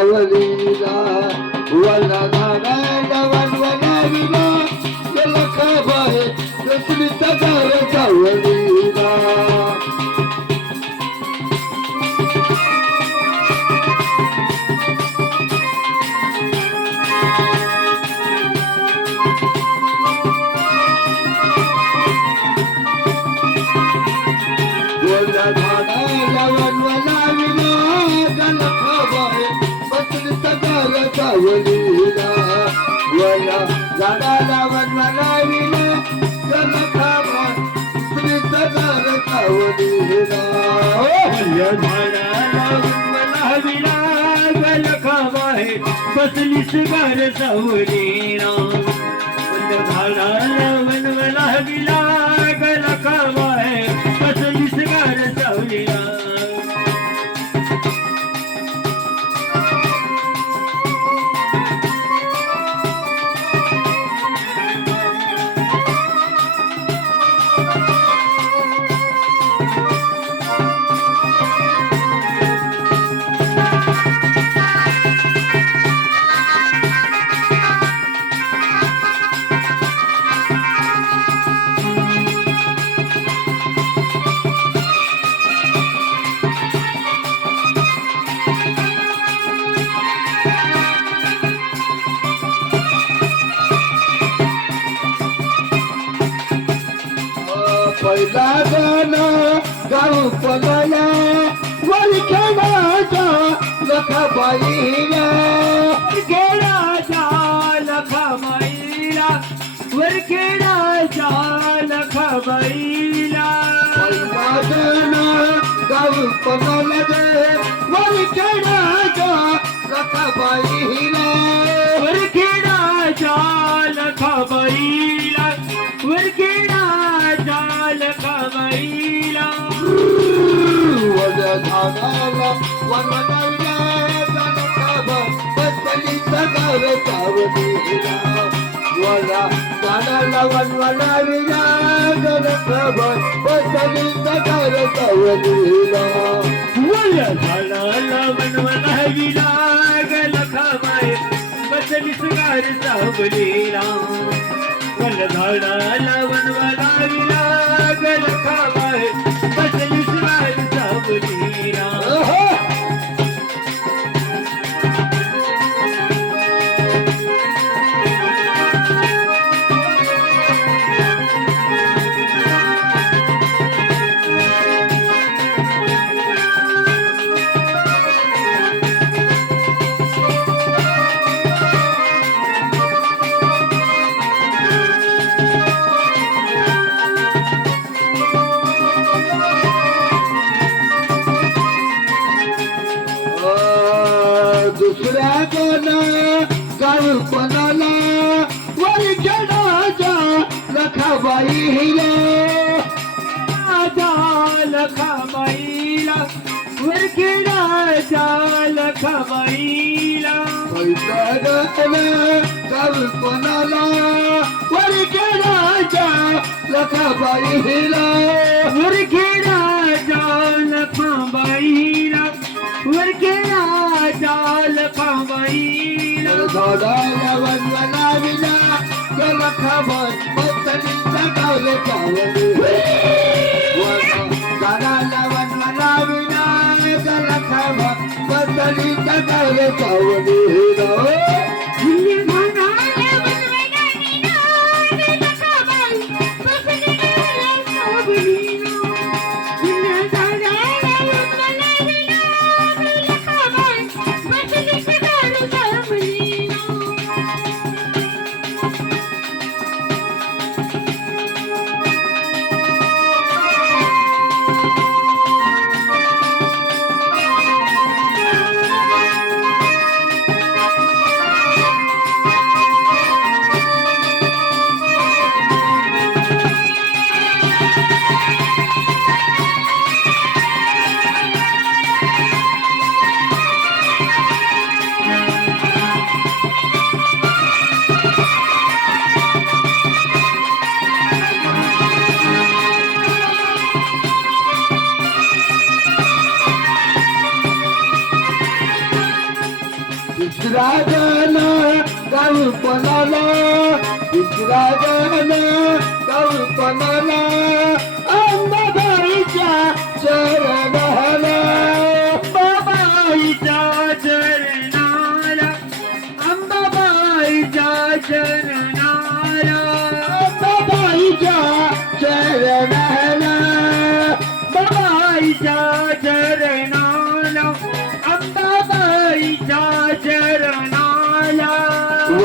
सावलीला બસલી સવાર સૌરીણા. पहिला गाणं गाऊ पगला वरखेडाच्या लखाबाईला. वरखेडाच्या लखाबाईला वरखेडाच्या लखाबाईला. पहिला गाणं गाऊ पगला वरखेडाच्या लखाबाईला. वरखेडाच्या लखाबाईला. वड झाडाला वनवला लखाबा बसली सगाव सावलीला वडा झाडाला वनवला विला लखाबा बसली सगाव सावलीला वनवला बसली सावलीला झाडाला कोणाला वर खेळाच्या लखाबाई हिले. राजा लखाबाईला वरखेडाच्या लखाबाईला गाव कोणाला वर खेळाच्या लखाबाई हिला. वरखेडाच्या लखाबाईला वरखेडाच्या लखाबाईला झाडाला वनवला विला लखाबाई बसली सगावले चावली झाडाला वनवला विला लखाबाई बसली दुसरा जण गाऊ कोणाला दुसरा जण गाऊ कोणाला अंबाबाईच्या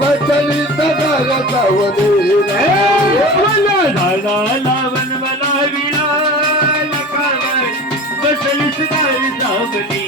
बसली सगर सावलीला बसली सगर सावलीला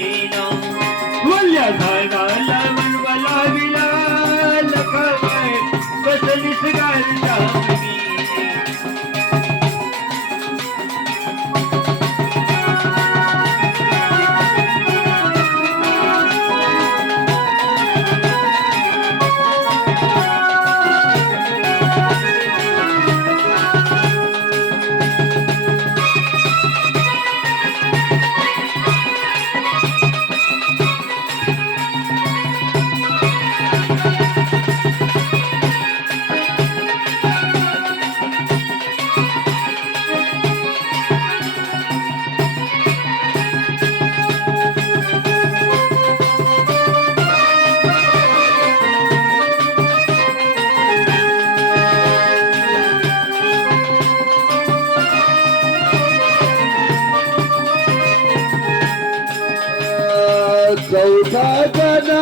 चौथा जना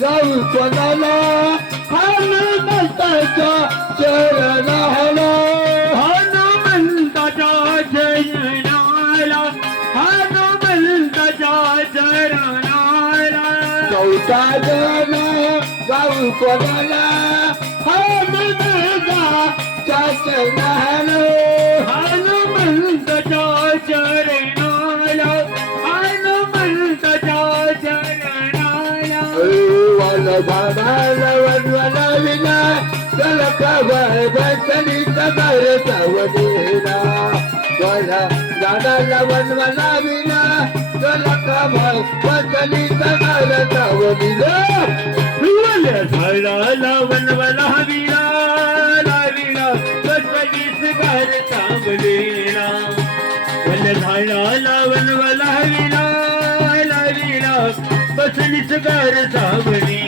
जाऊ कोणाला हनुमंताच्या चरणाला. हनुमंताच्या जयनाला हनुमंताच्या चरणाला. चौथा जना जाऊ कोणाला हनुमंताच्या चरणाला. वनवला विना चल खबर सवनीला वन झाडाला वनवला विना चल खबर सवनीला झाडाला वनवला विला लाविला बसलीस घर तांबलेला बोल्या झाडाला वनवला विला लाविला बसलीस घर तांबलेला